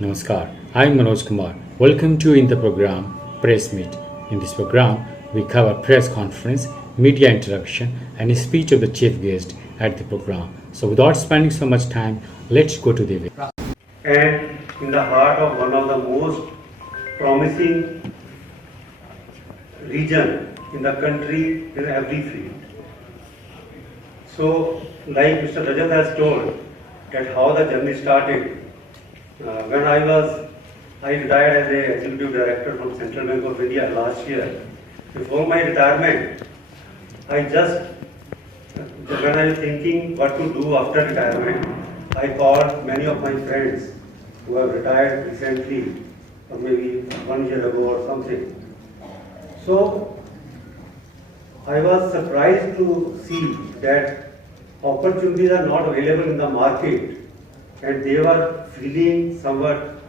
Namaskar. I'm Manoj Kumar. Welcome to in the program Press Meet. In this program, we cover press conference, media interaction, and a speech of the chief guest at the program. So, without spending so much time, let's go to the event. And in the heart of one of the most promising region in the country in every field. So, like Mr. Rajat has told, that how the journey started. When I retired as a executive director from Central Bank of India last year. Before my retirement, when I was thinking what to do after retirement, I called many of my friends who have retired recently, or maybe 1 year ago or something. So I was surprised to see that opportunities are not available in the market, and they were feeling somewhat,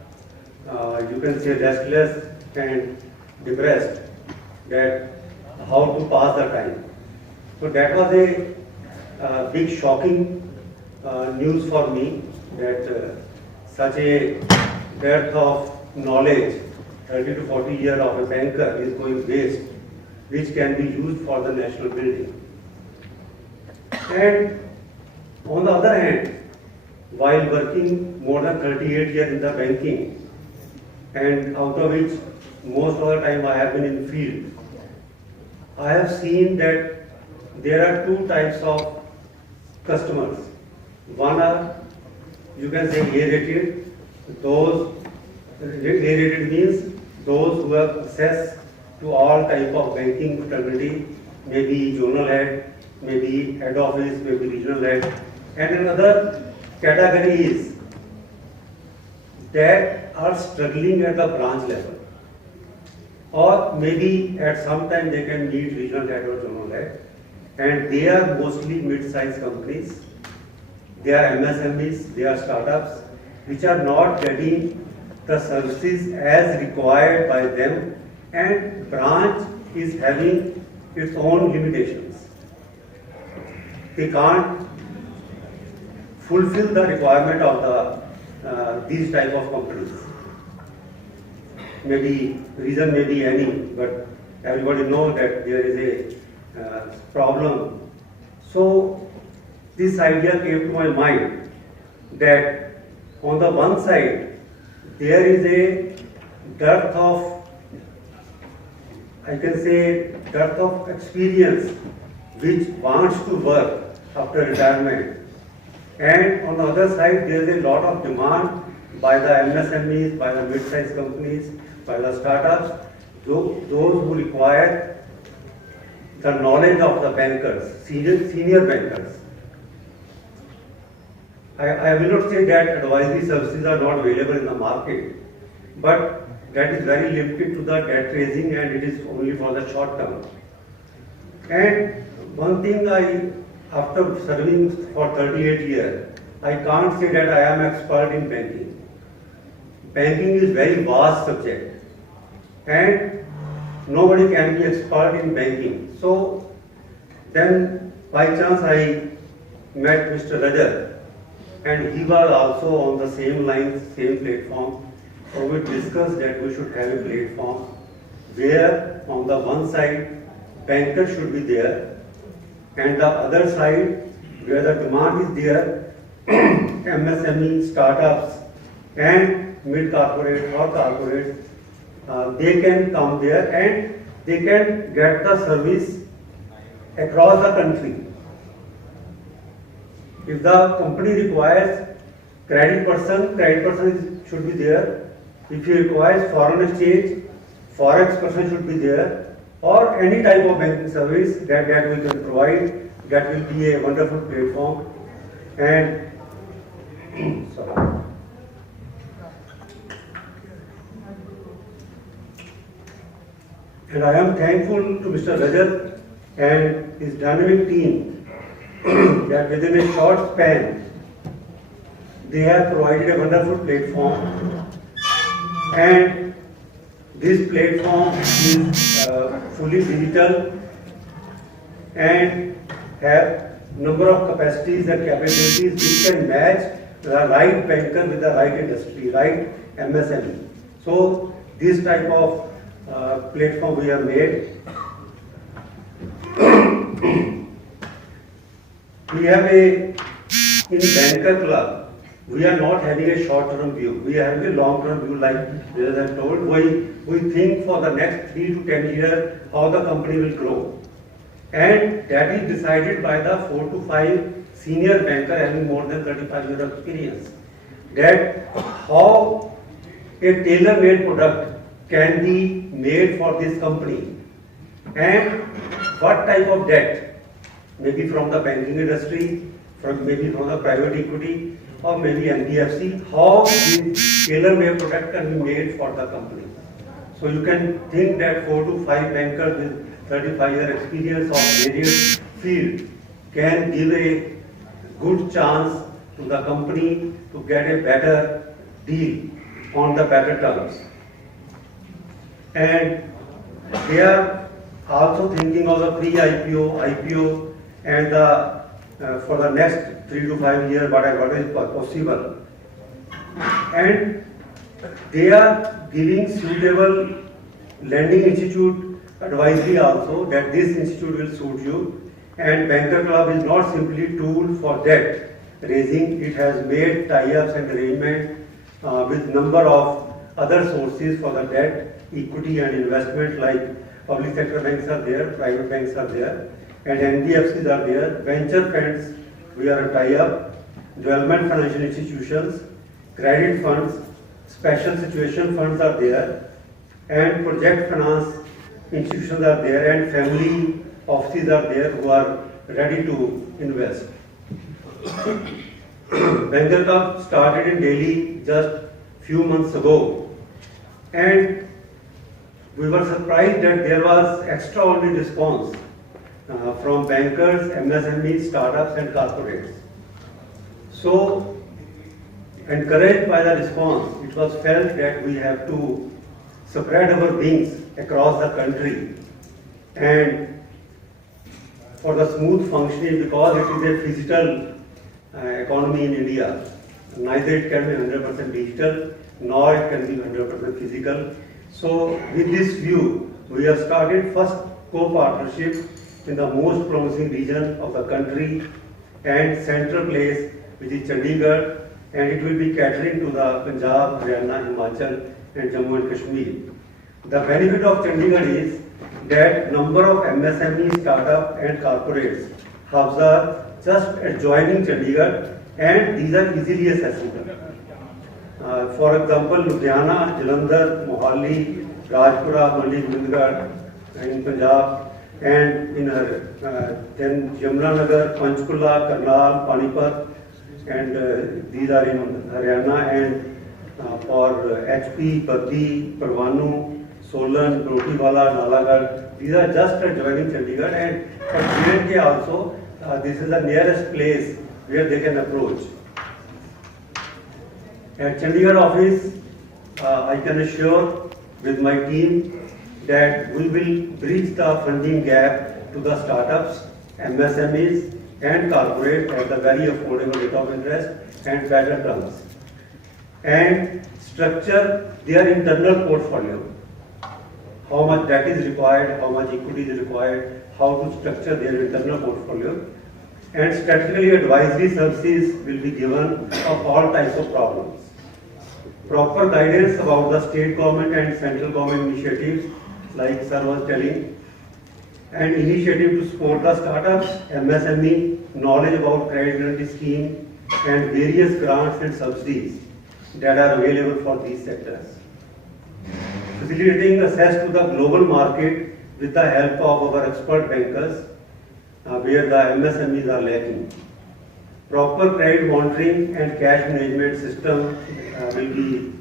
you can say, restless and depressed, that how to pass the time. So that was a big shocking news for me, that such a depth of knowledge, 30 to 40 years of a banker is going waste, which can be used for the national building. And on the other hand, while working more than 38 years in the banking, and out of which most of the time I have been in field, I have seen that there are two types of customers. One are, you can say, A-rated. Those A-rated means those who have access to all type of banking fraternity, maybe zonal head, maybe head office, maybe regional head, and another category is that are struggling at the branch level, or maybe at some time they can meet regional head or zonal head, and they are mostly mid-sized companies, they are MSMEs, they are startups which are not getting the services as required by them, and branch is having its own limitations. They can't fulfill the requirement of these type of companies. Maybe reason may be any, but everybody knows that there is a problem. So this idea came to my mind that on the one side there is a dearth of, I can say, dearth of experience which wants to work after retirement. And on the other side, there is a lot of demand by the MSMEs, by the mid-sized companies, by the startups, those who require the knowledge of the bankers, senior bankers. I will not say that advisory services are not available in the market, but that is very limited to the debt raising, and it is only for the short term. And one thing after serving for 38 years, I can't say that I am expert in banking. Banking is very vast subject, and nobody can be expert in banking. So then by chance I met Mr. Rajat, and he was also on the same line, same platform. So we discussed that we should have a platform where on the one side bankers should be there, and the other side where the demand is there, MSME, startups and mid-corporate or corporate, they can come there and they can get the service across the country. If the company requires credit person should be there. If he requires foreign exchange, forex person should be there. Or any type of banking service that we can provide, that will be a wonderful platform. And sorry. And I am thankful to Mr. Rajat and his dynamic team that within a short span they have provided a wonderful platform, and this platform is fully digital and have number of capacities and capabilities which can match the right banker with the right industry, right MSME. So this type of platform we have made. We have in Banker Club, we are not having a short-term view. We are having a long-term view, like as I told. We think for the next 3 to 10 years how the company will grow, and that is decided by the 4 to 5 senior banker having more than 35 years of experience. That how a tailor-made product can be made for this company, and what type of debt, maybe from the banking industry, maybe from the private equity, or maybe NBFC, how this tailor-made product can be made for the company. So you can think that 4 to 5 bankers with 35-year experience of various fields can give a good chance to the company to get a better deal on the better terms. And they are also thinking of the pre-IPO, IPO, and for the next 3 to 5 years, what is possible. And they are giving suitable lending institute advisory also, that this institute will suit you. And Banker Club is not simply tool for debt raising, it has made tie-ups and arrangement with number of other sources for the debt, equity and investment, like public sector banks are there, private banks are there, and NBFCs are there, venture funds, we are a tie-up, development financial institutions, credit funds, special situation funds are there, and project finance institutions are there, and family offices are there who are ready to invest. Banker Club started in Delhi just few months ago, and we were surprised that there was extraordinary response from bankers, MSMEs, startups and corporates. So, encouraged by the response, it was felt that we have to spread our wings across the country, and for the smooth functioning, because it is a physical economy in India, neither it can be 100% digital nor it can be 100% physical. So with this view, we have started first co-partnership in the most promising region of the country and central place, which is Chandigarh, and it will be catering to the Punjab, Haryana, Himachal and Jammu and Kashmir. The benefit of Chandigarh is that number of MSME, startup and corporates hubs are just adjoining Chandigarh, and these are easily accessible. For example, Ludhiana, Jalandhar, Mohali, Rajpura, Mandi, Gurudgarh in Punjab, and in then Yamunanagar, Panchkula, Karnal, Panipat, and these are in Haryana, and for HP, Baddi, Parvanu, Solan, Rotiwala, Nalagarh, these are just adjoining Chandigarh, and for J&K also, this is the nearest place where they can approach. At Chandigarh office, I can assure with my team that we will bridge the funding gap to the startups, MSMEs and corporate at the very affordable rate of interest and better terms. And structure their internal portfolio. How much debt is required, how much equity is required, how to structure their internal portfolio. And strategically advisory services will be given of all types of problems. Proper guidance about the state government and central government initiatives, like sir was telling, and initiative to support the startups, MSME, knowledge about credit guarantee scheme and various grants and subsidies that are available for these sectors. Facilitating access to the global market with the help of our expert bankers, where the MSMEs are lacking. Proper credit monitoring and cash management system will be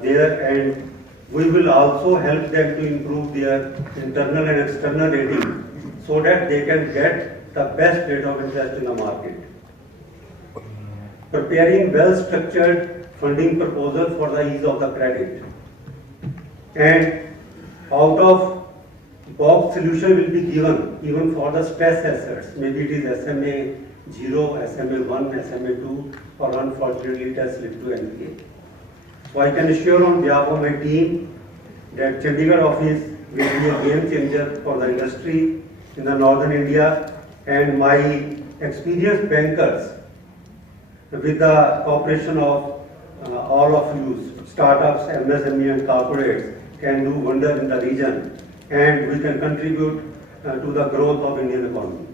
there, and we will also help them to improve their internal and external rating so that they can get the best rate of interest in the market. Preparing well-structured funding proposal for the ease of the credit. And out of box solution will be given even for the stress assets. Maybe it is SMA 0, SMA 1, SMA 2, or unfortunately it has slipped to NPA. So I can assure on behalf of my team that Chandigarh office will be a game changer for the industry in the northern India, and my experienced bankers with the cooperation of all of you, startups, MSME and corporates, can do wonder in the region, and we can contribute to the growth of Indian economy.